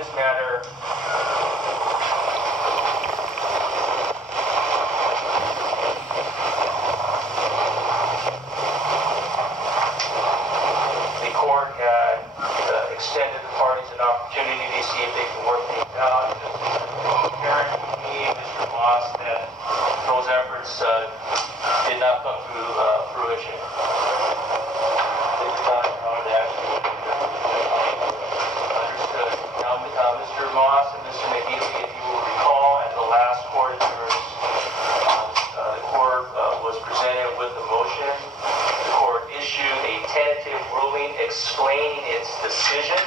this matter, the court had extended the parties an opportunity to see if they can work things out. It's apparent to me, Mr. Moss, that those efforts did not come to fruition. Understood. Now, Mr. Moss and Mr. McNeely, if you will recall, at the last court appearance, the court was presented with a motion. The court issued a tentative ruling explaining its decision.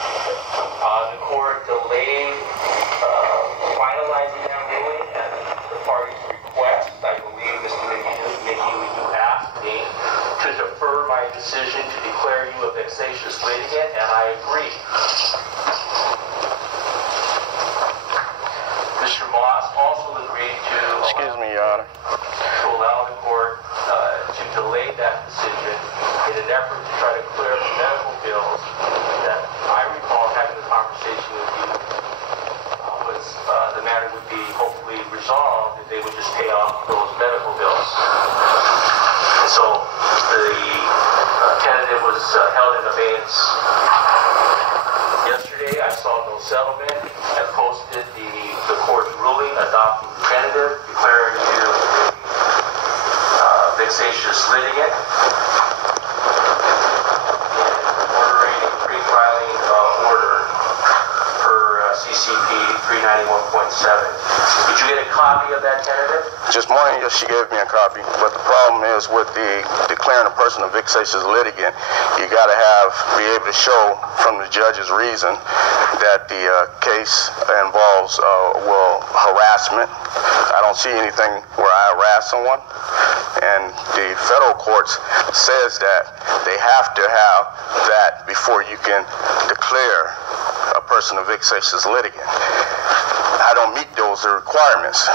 The court delayed finalizing that ruling at the party's request. I believe Mr. McNeely, you asked me to defer my decision to declare you a vexatious litigant, and I agree. Mr. Moss also agreed to allow the court to delay that decision in an effort to try to clear up the medical bills that I recall having a conversation with you was the matter would be hopefully resolved if they would just pay off those medical bills. And so the tentative was held in abeyance. Yesterday I saw no settlement. I posted the court's ruling adopting the tentative, declaring you a vexatious litigant, and ordering a pre-filing order per CCP 391.7. Did you get a copy of that tentative? Just morning, yes, she gave me a copy. But the problem is with the declaring a person a vexatious litigant, you got to be able to show from the judge's reason that the case involves harassment. I don't see anything where I harass someone. And the federal courts says that they have to have that before you can declare a person a vexatious litigant. I don't meet those requirements.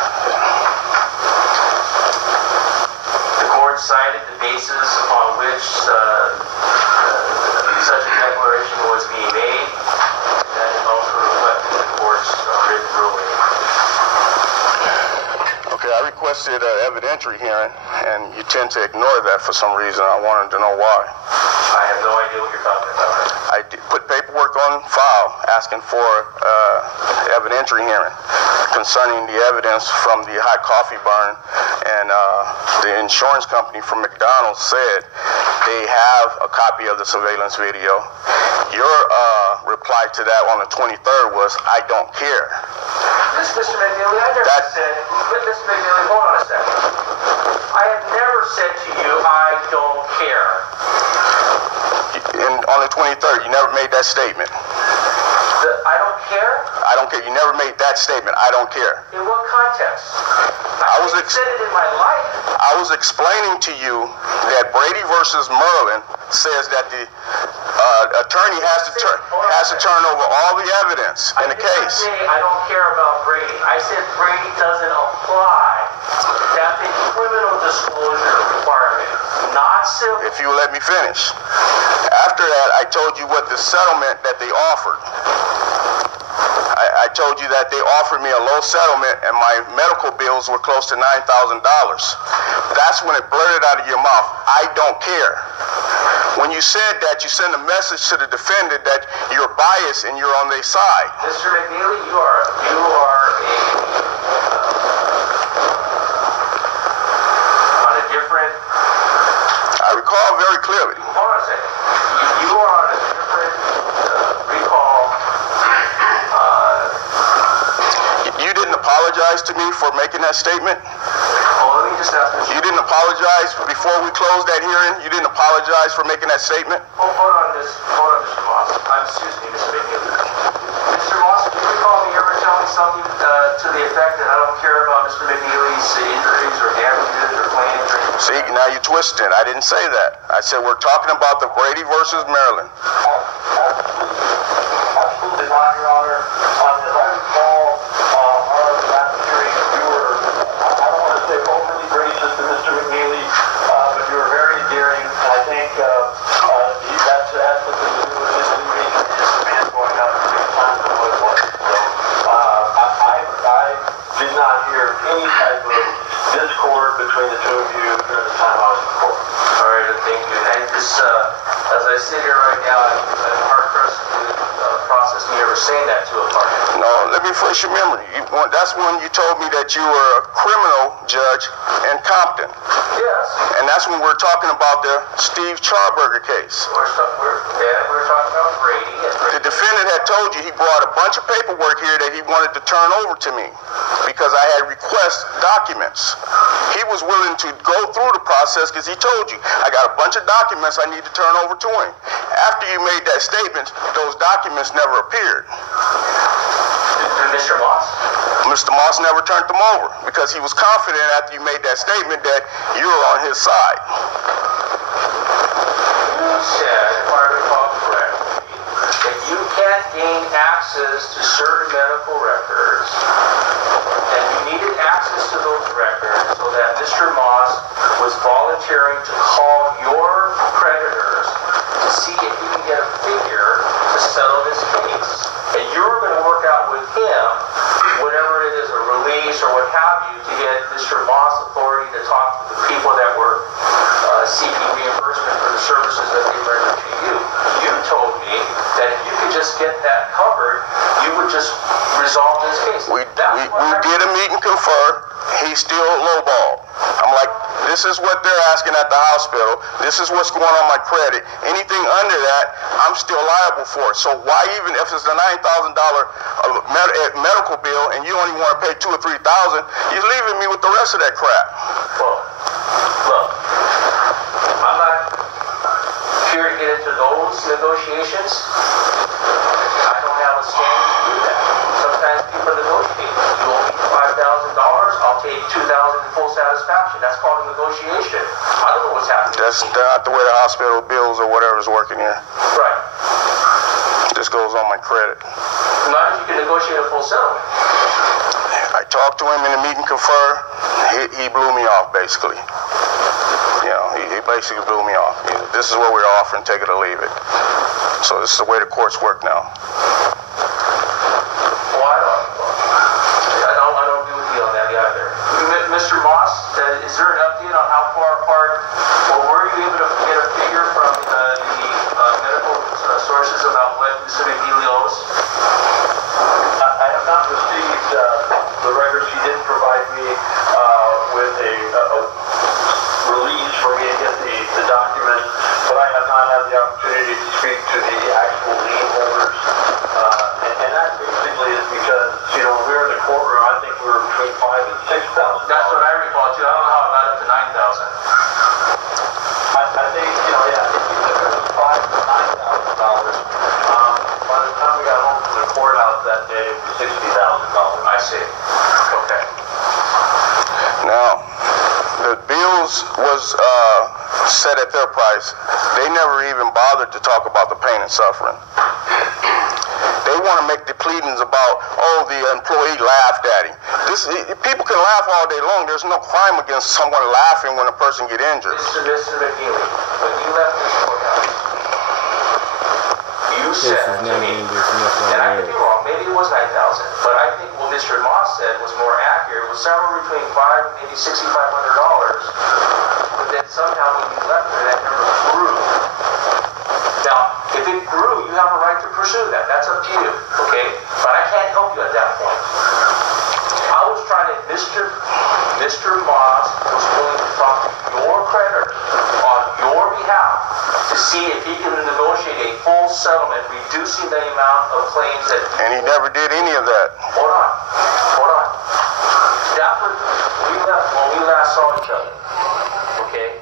The court cited the basis upon which such a declaration was being made. That is also reflected in the court's written ruling. Okay, I requested an evidentiary hearing, and you tend to ignore that for some reason. I wanted to know why. I have no idea what you're talking about. I put paperwork on file asking for evidentiary hearing concerning the evidence from the hot coffee burn, and the insurance company from McDonald's said they have a copy of the surveillance video. Your reply to that on the 23rd was, I don't care. Mr. McNeely, I never said, Mr. McNeely, hold on a second. I have never said to you, I don't care. And on the 23rd, you never made that statement. I don't care? I don't care. You never made that statement. I don't care. In what context? I said it in my life. I was explaining to you that Brady versus Merlin says that the attorney has to turn over all the evidence in the case. I did not say I don't care about Brady. I said Brady doesn't apply. That's a criminal disclosure requirement, not civil. If you let me finish. After that, I told you what the settlement that they offered. I told you that they offered me a low settlement and my medical bills were close to $9,000. That's when it blurted out of your mouth, I don't care. When you said that, you sent a message to the defendant that you're biased and you're on their side. Mr. McNeely, you are on a different... I recall very clearly. Hold on a second. You are on a different recall. You didn't apologize to me for making that statement? Well, let me just ask you. You didn't apologize before we closed that hearing? You didn't apologize for making that statement? Hold on, Mr. Moss. Excuse me, Mr. McNeely. Mr. Moss, do you recall me ever telling something to the effect that I don't care about Mr. McNeely's injuries or damages or claims? See, now you're twisting. I didn't say that. I said we're talking about the Brady versus Maryland. Absolutely not, Your Honor. As I recall, our last hearing, you were, I don't want to say overly gracious to Mr. McNeely, but you were very endearing, and I think that's something to do with his litigation and his demand going out at 6 times what it was. now I'm hard-pressed to process me ever saying that to a partner. No, let me refresh your memory. That's when you told me that you were a criminal judge in Compton. Yes. And that's when we're talking about the Steve Charburger case. We're talking about Brady. The defendant had told you he brought a bunch of paperwork here that he wanted to turn over to me because I had request documents. He was willing to go through the process because he told you, I got a bunch of documents I need to turn over to him. After you made that statement, those documents never appeared. Mr. Moss? Mr. Moss never turned them over because he was confident after you made that statement that you were on his side. You said, if I recall correctly, that you can't gain access to certain medical records, and you needed access to those records so that Mr. Moss was volunteering to call your creditors to see if you can get a figure to settle this case. And you were going to work out with him, whatever it is, a release or what have you, to get Mr. Moss authority to talk to the people that were seeking reimbursement for the services that they rendered to you. You told me that if you could just get that covered, you would just resolve this case. We did a meet and confer. He still lowballed. I'm like, this is what they're asking at the hospital. This is what's going on my credit. Anything under that, I'm still liable for it. So why even if it's a $9,000 medical bill and you only want to pay $2,000 or $3,000, you're leaving me with the rest of that crap. Well, look, I'm not here to get into those negotiations. I don't have a standing to do that. Sometimes people negotiate. You owe me $5,000, I'll take $2,000 in full satisfaction. That's called a negotiation. I don't know what's happening. That's not the way the hospital bills or whatever is working here. Right. This goes on my credit. Not if you can negotiate a full settlement. I talked to him in a meet and confer. He blew me off, basically. You know, he basically blew me off. This is what we're offering, take it or leave it. So this is the way the courts work now. I don't agree with you on that either. Mr. Moss, is there an update on how far apart, or were you able to get a figure from the medical sources about what Mr. McNeely owes? I have not received the records. He did provide me with a release for me to get the document, but I have not had the opportunity to speak to the actual lien holders. And that basically is because, you know, we were in the courtroom, I think we were between $5,000 and $6,000. That's what I recall too. I don't know how it got up to $9,000. I think, you know, yeah, I think it was $5,000 to $9,000. By the time we got home from the courthouse that day, it was $60,000. I see. Okay. Now, the bills was set at their price. They never even bothered to talk about the pain and suffering. They want to make the pleadings about, oh, the employee laughed at him. People can laugh all day long. There's no crime against someone laughing when a person get injured. Mr. McNeely, when you left this courthouse, you said to me, and I could be wrong, maybe it was $9,000, but I think what Mr. Moss said was more accurate. It was somewhere between $500 and maybe $6,500. But then somehow when you left there, that number grew. Now, if it grew, you have a right to pursue that. That's up to you, okay? But I can't help you at that point. I was trying to, Mr. Moss was willing to talk to your creditor on your behalf to see if he can negotiate a full settlement, reducing the amount of claims that... And he never did any of that. Hold on. That was, when we last saw each other, okay?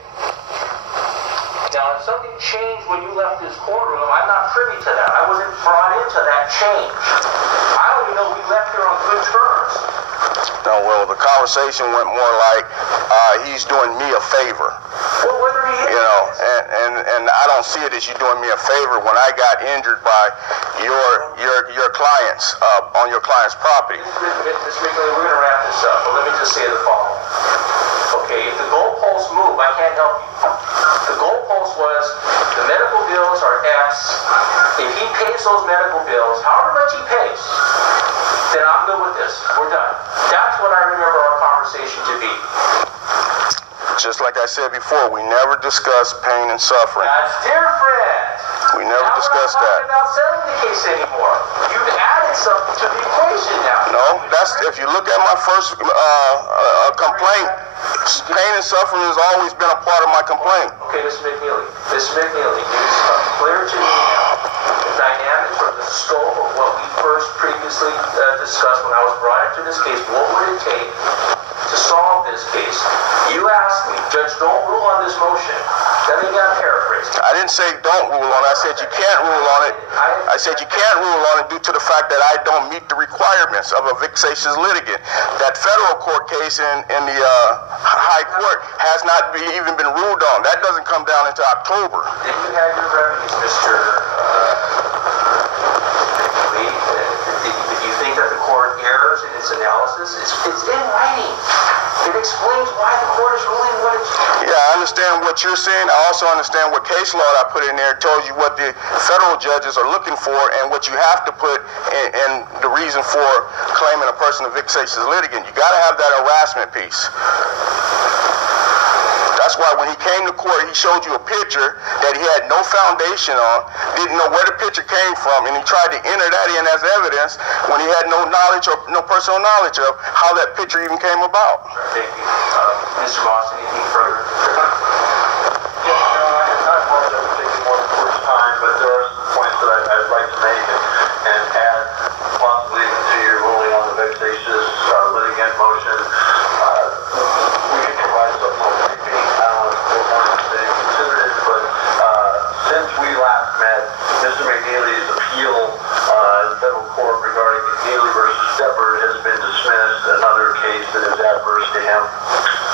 Now, if something changed when you left this courtroom, I'm not privy to that. I wasn't brought into that change. I only know we left here on good terms. No, well, the conversation went more like he's doing me a favor. Well, whether he is, you know, and I don't see it as you doing me a favor when I got injured by your clients on your client's property. Ms. McNeely, we're going to wrap this up, but let me just say the following. Okay, if the goalposts move, I can't help you. The goalpost was the medical bills are X. If he pays those medical bills, however much he pays, then I'm good with this. We're done. That's what I remember our conversation to be. Just like I said before, we never discussed pain and suffering. That's different. We never discussed that. We're not talking about settling the case anymore. You've added something to the equation now. No, that's, if you look at my first complaint, pain and suffering has always been a part of my complaint. Okay, Mr. McNeely. Mr. McNeely, can you come clear to me now the dynamics or the scope of what we first previously discussed when I was brought into this case? What would it take to solve this case? You asked me, Judge, don't rule on this motion. Let me paraphrase. I didn't say don't rule on it. I said you can't rule on it. I said you can't rule on it due to the fact that I don't meet the requirements of a vexatious litigant. That federal court case in the high court has not even been ruled on. That doesn't come down until October. Then you have your remedies, Mr. McNeely. If you think that the court errs in its analysis, it's in writing. It explains why the court is ruling what it's doing. Yeah, I understand what you're saying. I also understand what case law I put in there tells you what the federal judges are looking for and what you have to put in the reason for claiming a person a vexatious litigant. You got to have that harassment piece. That's why when he came to court, he showed you a picture that he had no foundation on, didn't know where the picture came from, and he tried to enter that in as evidence when he had no knowledge or no personal knowledge of how that picture even came about. Thank you. Mr. Moss, anything further? Yeah, I apologize for taking more than the first time, but there are some points that I'd like to make and add possibly to your ruling on the vexatious litigant motion. We can provide some more briefing. I don't know if we're going to consider it, but since we last met, Mr. McNeely's appeal in federal court regarding McNeely versus Shepard has been dismissed, another case that is adverse to him.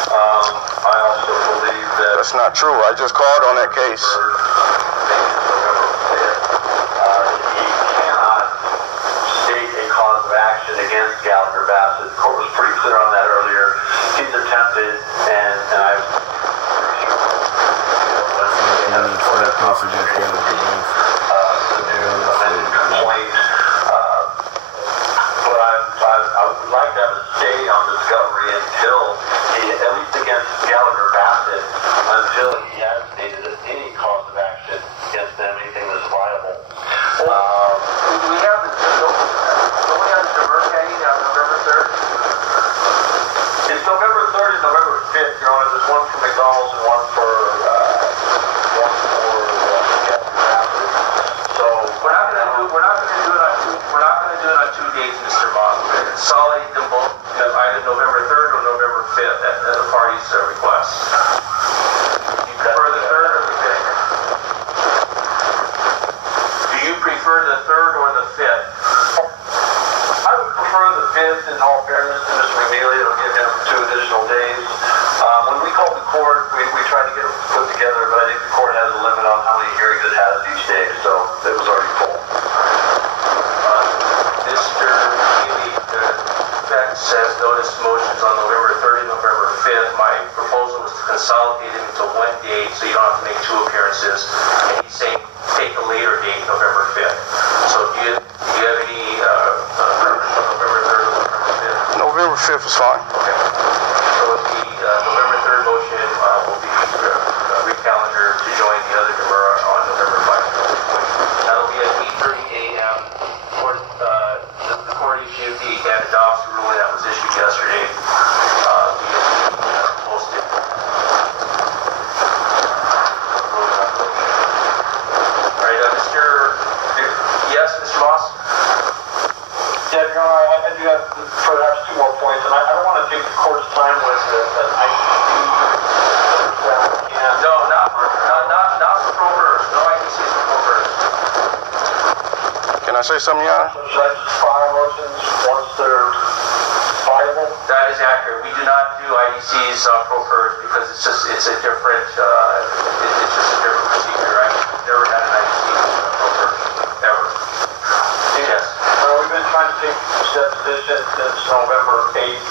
I also believe that... That's not true. I just called on that case. He cannot state a cause of action against Gallagher Bassett. The court was pretty clear on that earlier. He's attempted, and I've... complaint. But I would like to have a stay on discovery until at least against Gallagher Bassett, until he has stated any cause of action against them, anything that's viable. We have the Demers hanging on November 3rd. It's November 3rd and November 5th, Your Honor. There's one for McDonald's and one for Gallagher Bassett. So We're not going to do it on two dates, Mr. Moss. We're going to consolidate them both either November 3rd or November 5th at the party's request. Do you prefer the 3rd or the 5th? Do you prefer the 3rd or the 5th? I would prefer the 5th in all fairness to Mr. McNeely. It'll give him 2 additional days. When we called the court, we tried to get it put together, but I think the court has a limit on how many hearings it has each day, so it was already full. Mr. McNeely, the fact says notice motions on November 3rd and November 5th. My proposal was to consolidate them into one date so you don't have to make 2 appearances. And he's saying take the later date, November 5th. So do you have any preference on November 3rd or November 5th? November 5th is fine. Okay. So the November 3rd motion will be recalendared to join the other demur on November 5th. That'll be at 8:30 a.m. The court issued the adoption ruling that was issued yesterday. Posted. All right, yes, Mr. Moss? Yeah, Your Honor, I do have perhaps 2 more points, and I don't want to take the court's time with an ICC. No, not for pro-verse. No ICCs for pro-verse. Can I say something, Your Honor? Should I just file motions once they're viable? That is accurate. We do not do IDCs pro-verse because it's just a different procedure. I've never had an IDC pro-verse ever. Yes. We've been trying to take his deposition since November 8th,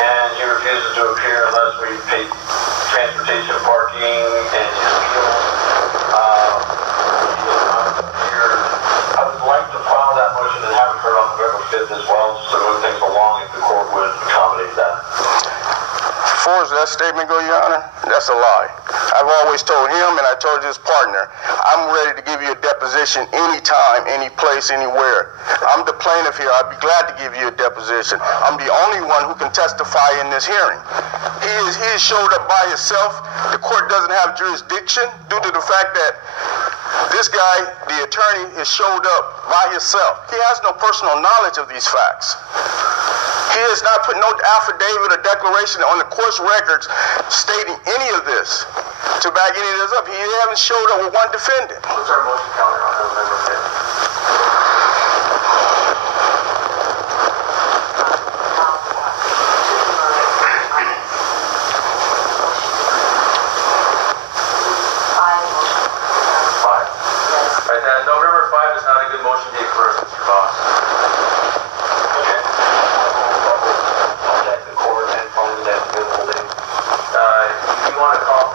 and he refuses to appear unless we pay transportation, parking, and his appeal. He is not here. I would like to file that motion and have it heard on November 5th as well, just to move things along if the court would accommodate that. As far as that statement go, Your Honor, that's a lie. I've always told him, and I told his partner, I'm ready to give you a deposition anytime, any place, anywhere. I'm the plaintiff here. I'd be glad to give you a deposition. I'm the only one who can testify in this hearing. He has showed up by himself. The court doesn't have jurisdiction due to the fact that this guy, the attorney, has showed up by himself. He has no personal knowledge of these facts. He has not put no affidavit or declaration on the court's records stating any of this to back any of this up. He hasn't showed up with one defendant. What's our motion counter on November 5th? November 5 is not a good motion date for us, Mr. Boss. Okay. I'll check the court and find that available date. If you want to call the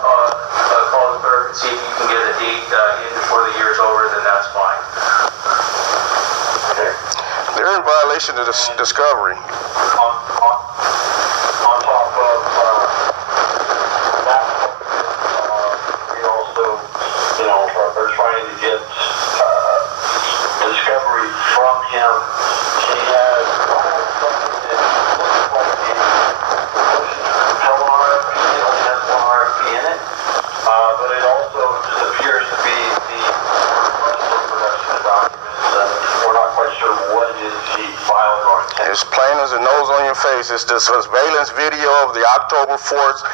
clerk and see if you can get a date in before the year is over, then that's fine. Okay. They're in violation of this discovery. On top of that, we also, are trying to get discovery from him. He has something that looks like a motion to compel an RFP. It only has one RFP in it, but it also just appears to be the request for production of documents. We're not quite sure what it is he filed or intended. As plain as the nose on your face, it's the surveillance video of the October 4th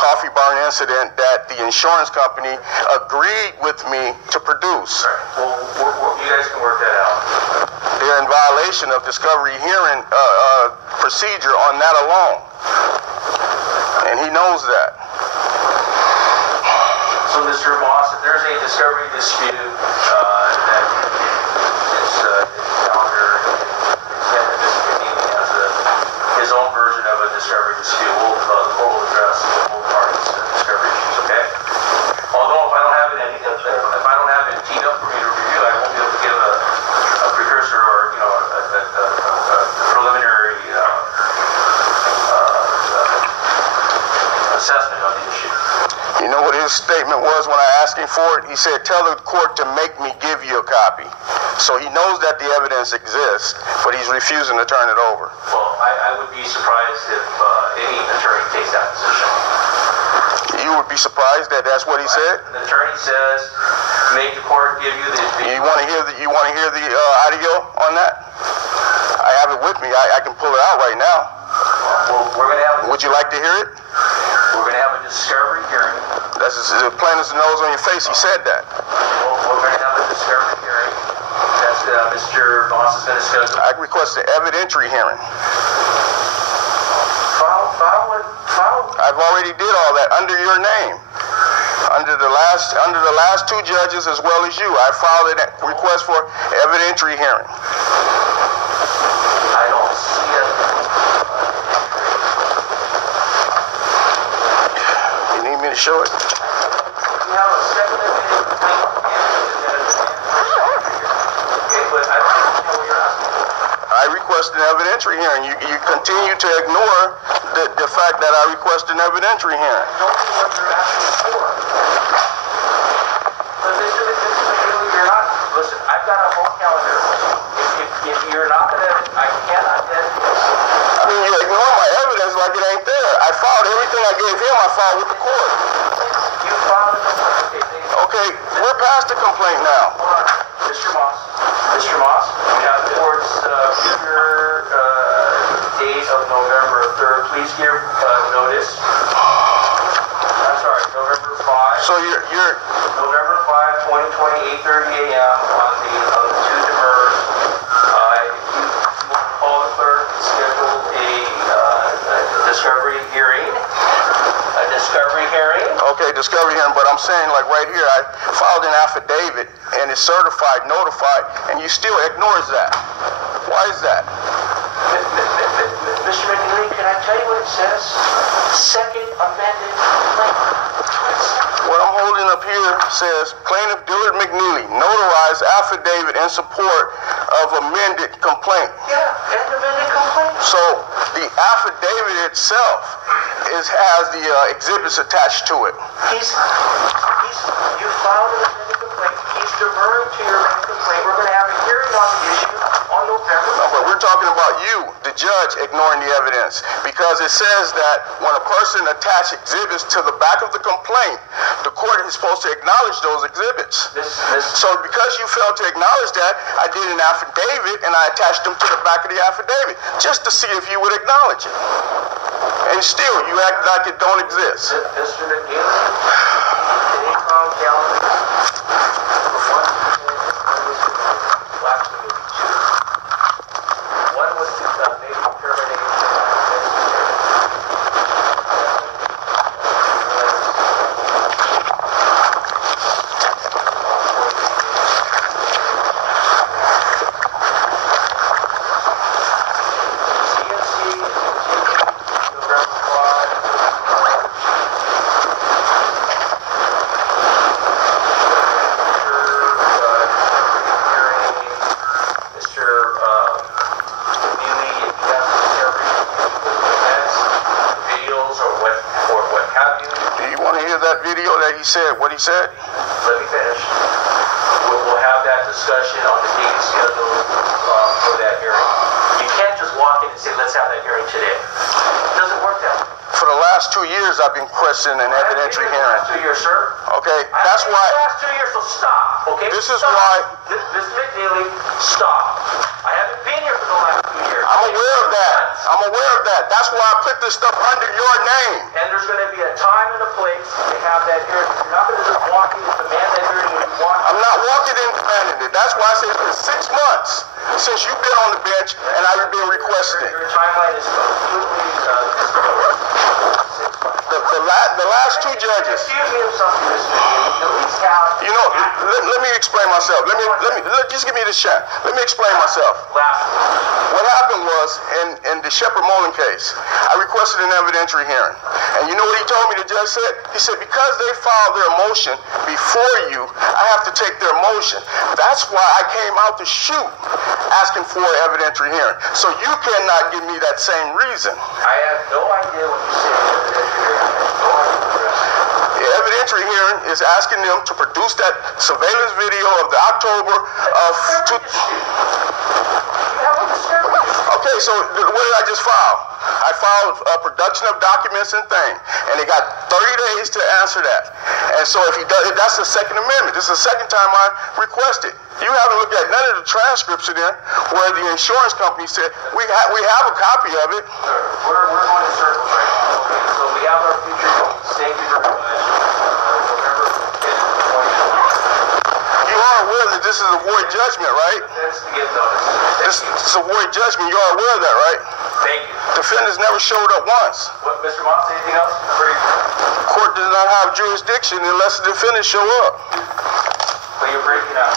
coffee barn incident that the insurance company agreed with me to produce. Well, you guys can work that out. They're in violation of discovery hearing procedure on that alone. And he knows that. So, Mr. Moss, if there's a discovery dispute that is calendar, Mr. McNeely has his own version of a discovery dispute. The court will address both parties' discovery issues, okay? Although if I don't have it teed up for me to review, I won't be able to give a precursor or a preliminary assessment of the issue. You know what his statement was when I asked him for it? He said, tell the court to make me give you a copy. So he knows that the evidence exists, but he's refusing to turn it over. Well, I would be surprised if any attorney takes that position. You would be surprised that that's what he said? The attorney says, make the court give you the... You want to hear the audio on that? I have it with me. I can pull it out right now. Well, we're going to have... Would you like to hear it? We're going to have a discovery hearing. That's as plain as the nose on your face. He said that. Well, we're going to have a discovery hearing. That's Mr. Moss is going to schedule. I request an evidentiary hearing. I've already did all that under your name. Under the last two judges as well as you. I filed a request for evidentiary hearing. I don't see it. You need me to show it? You have a second complaint. Okay, but I don't understand what you're asking for. I request an evidentiary hearing. You continue to ignore the fact that I request an evidentiary hearing. I don't know what you're asking for. But Mr. McNeely, you're not... Listen, I've got a whole calendar. If you're not going to... I cannot get this. I mean, you ignore my evidence like it ain't there. I filed everything I gave him. I filed with the court. You filed a complaint. Okay, we're past the complaint now. Hold on. Mr. Moss, we have the court's future date of November 3rd. Please give notice. I'm sorry, November 5. So you're November 5, 2020, 8:30 a.m. on the two demurs. If you will call the clerk and schedule a discovery hearing. A discovery hearing. okay, discovery hearing, but I'm saying like right here, I filed an affidavit and it's certified, notified, and you still ignores that. Why is that? Mr. McNeely, can I tell you what it says? Second amended complaint. What I'm holding up here says, plaintiff Dillard McNeely notarized affidavit in support of amended complaint. Yeah, and amended complaint. So the affidavit itself has the exhibits attached to it. You filed an amended complaint. He's diverting to your amended complaint. We're going to have a hearing on the issue on November. No, but we're talking about you, the judge, ignoring the evidence, because it says that when a person attaches exhibits to the back of the complaint, the court is supposed to acknowledge those exhibits. So because you failed to acknowledge that, I did an affidavit and I attached them to the back of the affidavit just to see if you would acknowledge it. And still, you act like it don't exist. Mr. McNeely, the income calendar for one was maybe terminated. He said what he said. Let me finish. We'll have that discussion on the date scheduled for that hearing. You can't just walk in and say, let's have that hearing today. It doesn't work that way. For the last 2 years, I've been questioning an evidentiary hearing. For the last 2 years, sir. Okay, that's why. For the last 2 years, so stop. Okay. This is why. Mr. McNeely, stop. I haven't been here for the last 2 years. I'm aware of that. I'm aware of that. That's why I put this stuff under your name. And there's going to be a time and a place to have that hearing. You're not going to just walk in and demand that hearing when you want. I'm not walking in demanding it. That's why I said it's been 6 months since you've been on the bench and I've been requesting it. Your timeline is completely The last 2 judges. Excuse me of something, Mr. McNeely. At least have. You know, let me explain myself. Just give me this shot. Let me explain myself. What happened was in the Shepard Mullen case, I requested an evidentiary hearing. And you know what he told me, the judge said? He said, because they filed their motion before you, I have to take their motion. That's why I came out to shoot asking for an evidentiary hearing. So you cannot give me that same reason. I have no idea what you say The evidentiary hearing is asking them to produce that surveillance video of the October of... Okay, so what did I just file? I filed a production of documents and things, and they got 30 days to answer that. And so if he does, that's the Second Amendment. This is the second time I requested. You haven't looked at none of the transcripts in there where the insurance company said, we have a copy of it. We're going in circles right now. Okay, so we have our future goals. Thank you very much. November 5th, 2020. You are aware that this is a void judgment, right? That's to get notice. This is a void judgment. You are aware of that, right? Thank you. Defendants never showed up once. What, Mr. Moss, anything else? Court does not have jurisdiction unless the defendants show up. Well, you're breaking up.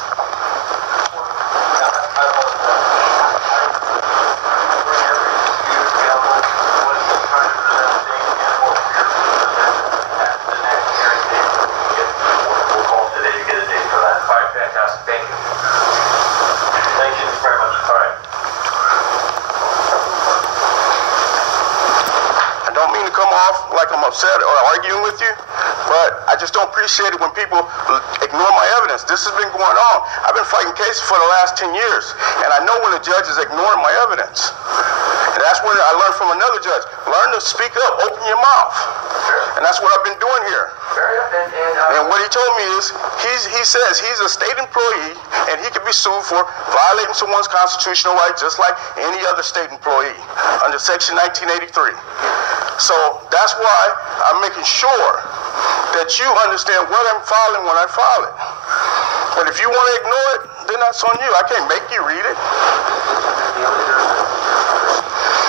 Upset or arguing with you, but I just don't appreciate it when people ignore my evidence. This has been going on. I've been fighting cases for the last 10 years, and I know when a judge is ignoring my evidence. And that's when I learned from another judge. Learn to speak up, open your mouth. And that's what I've been doing here. And what he told me is, he says he's a state employee, and he could be sued for violating someone's constitutional right just like any other state employee under Section 1983. So that's why I'm making sure that you understand what I'm filing when I file it. But if you want to ignore it, then that's on you. I can't make you read it.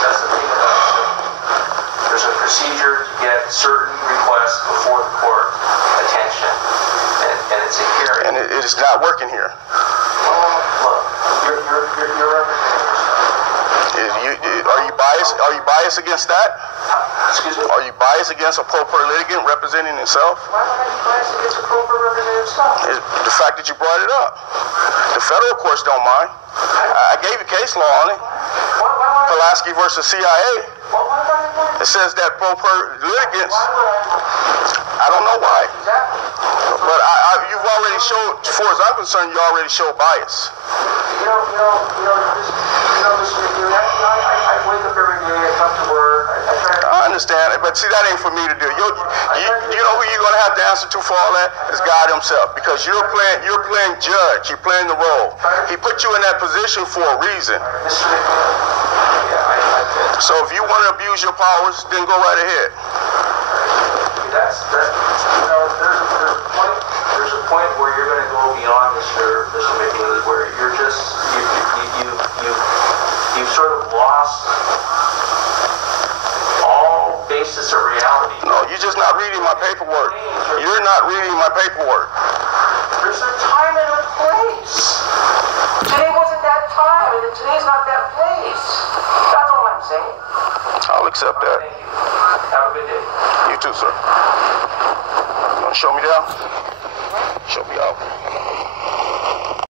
That's the thing about it. There's a procedure to get certain requests before the court attention, and it's a hearing. And it is not working here. Look, you're representing yourself. Are you biased against that? Excuse me? Are you biased against a pro per litigant representing himself? Why would I be biased against a pro per representing himself? It's the fact that you brought it up. The federal courts don't mind. I gave you case law on it. Pulaski versus CIA. Why would I It says that both litigants, I don't know why. But you've already showed, as far as I'm concerned, you already showed bias. I wake up every day, I come to work, I try to... I understand it, but see, that ain't for me to do. You know who you're going to have to answer to for all that? Is God himself. Because you're playing judge. You're playing the role. He put you in that position for a reason. So if you want to abuse your powers, then go right ahead. There's a point where you're going to go beyond Mr. McNeely, where you're just you've sort of lost all basis of reality. No, you're just not reading my paperwork. You're not reading my paperwork. There's a time and a place. Today wasn't that time, and today's not that place. That's all I'm saying. I'll accept that. Thank you. Have a good day. You too, sir. You want to show me down? Show me out.